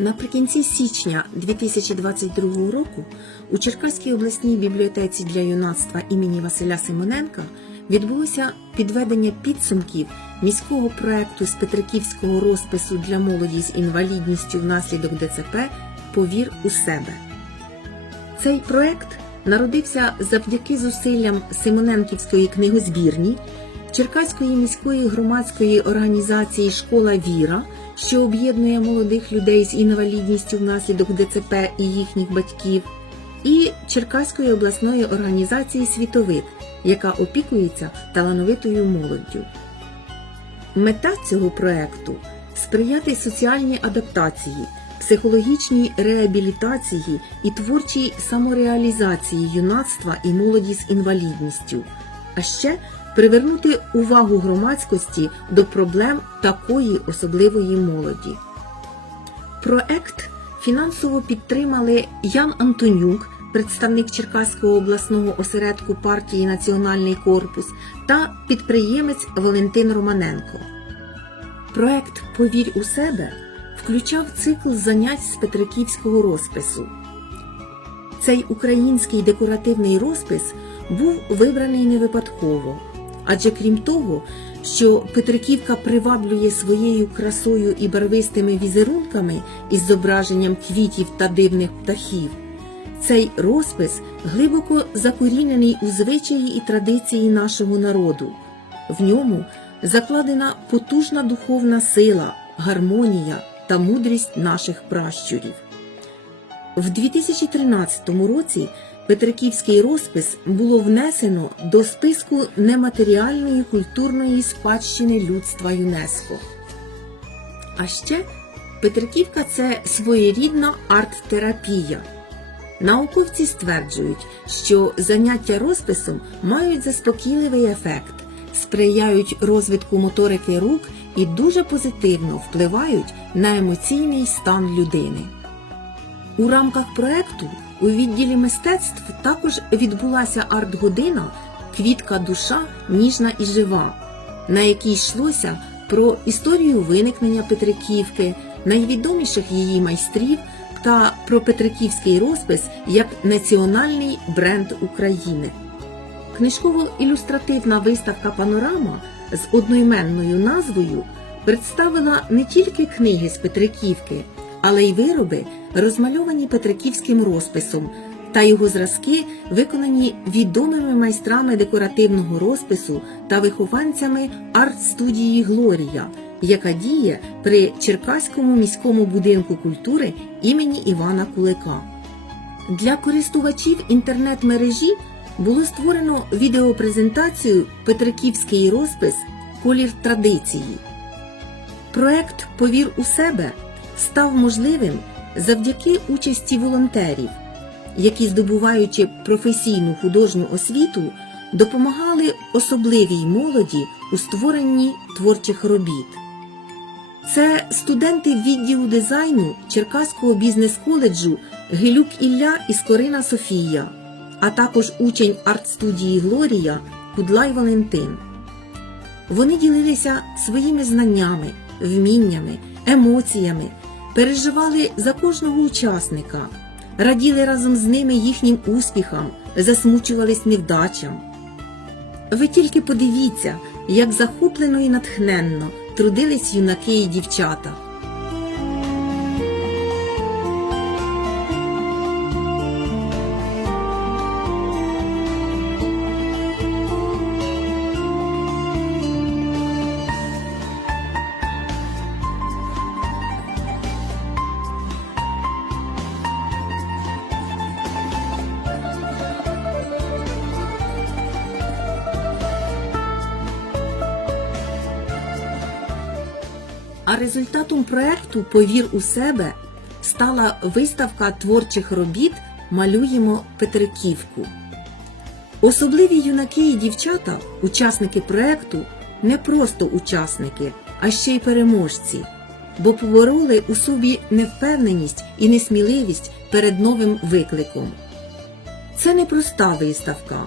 Наприкінці січня 2022 року у Черкаській обласній бібліотеці для юнацтва імені Василя Симоненка відбулося підведення підсумків міського проекту з Петриківського розпису для молоді з інвалідністю внаслідок ДЦП Повір у себе. Цей проект народився завдяки зусиллям Симоненківської книгозбірні, Черкаської міської громадської організації Школа Віра, що об'єднує молодих людей з інвалідністю внаслідок ДЦП і їхніх батьків, і Черкаської обласної організації Світовид, яка опікується талановитою молоддю. Мета цього проекту сприяти соціальній адаптації, психологічній реабілітації і творчій самореалізації юнацтва і молоді з інвалідністю, а ще привернути увагу громадськості до проблем такої особливої молоді. Проект фінансово підтримали Ян Антонюк, представник Черкаського обласного осередку партії Національний корпус та підприємець Валентин Романенко. Проект Повір у себе включав цикл занять з Петриківського розпису. Цей український декоративний розпис був вибраний не випадково, адже крім того, що Петриківка приваблює своєю красою і барвистими візерунками із зображенням квітів та дивних птахів, цей розпис глибоко закорінений у звичаї і традиції нашого народу. В ньому закладена потужна духовна сила, гармонія та мудрість наших пращурів. В 2013 році Петриківський розпис було внесено до списку нематеріальної культурної спадщини людства ЮНЕСКО. А ще Петриківка це своєрідна арт-терапія. Науковці стверджують, що заняття розписом мають заспокійливий ефект, сприяють розвитку моторики рук і дуже позитивно впливають на емоційний стан людини. У рамках проекту у відділі мистецтв також відбулася арт-година Квітка душа ніжна і жива, на якій йшлося про історію виникнення Петриківки, найвідоміших її майстрів та про Петриківський розпис як національний бренд України. Книжково-ілюстративна виставка Панорама з одноіменною назвою представила не тільки книги з Петриківки, але й вироби, розмальовані Петриківським розписом, та його зразки виконані відомими майстрами декоративного розпису та вихованцями арт-студії Глорія, яка діє при Черкаському міському будинку культури імені Івана Кулика. Для користувачів інтернет-мережі було створено відеопрезентацію Петриківський розпис Колір традиції. Проект Повір у себе став можливим завдяки участі волонтерів, які, здобуваючи професійну художню освіту, допомагали особливій молоді у створенні творчих робіт. Це студенти відділу дизайну Черкаського бізнес-коледжу Гилюк Ілля і Скорина Софія, а також учень арт-студії Глорія Кудлай Валентин. Вони ділилися своїми знаннями, вміннями, емоціями, переживали за кожного учасника, раділи разом з ними їхнім успіхам, засмучувались невдачам. Ви тільки подивіться, як захоплено і натхненно трудились юнаки і дівчата. А результатом проекту Повір у себе стала виставка творчих робіт Малюємо Петриківку. Особливі юнаки і дівчата, учасники проекту, не просто учасники, а ще й переможці, бо побороли у собі невпевненість і несміливість перед новим викликом. Це не проста виставка,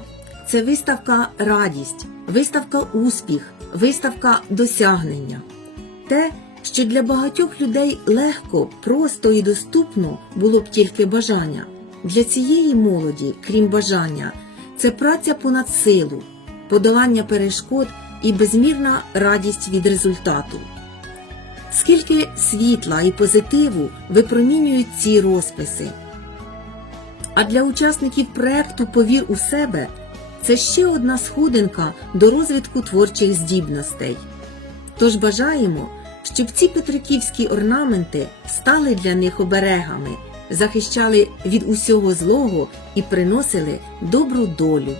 це виставка радість, виставка успіх, виставка досягнення те, що для багатьох людей легко, просто і доступно було б тільки бажання. Для цієї молоді, крім бажання, це праця понад силу, подолання перешкод і безмірна радість від результату. Скільки світла і позитиву випромінюють ці розписи. А для учасників проекту Повір у себе це ще одна сходинка до розвитку творчих здібностей. Тож бажаємо, щоб ці петриківські орнаменти стали для них оберегами, захищали від усього злого і приносили добру долю.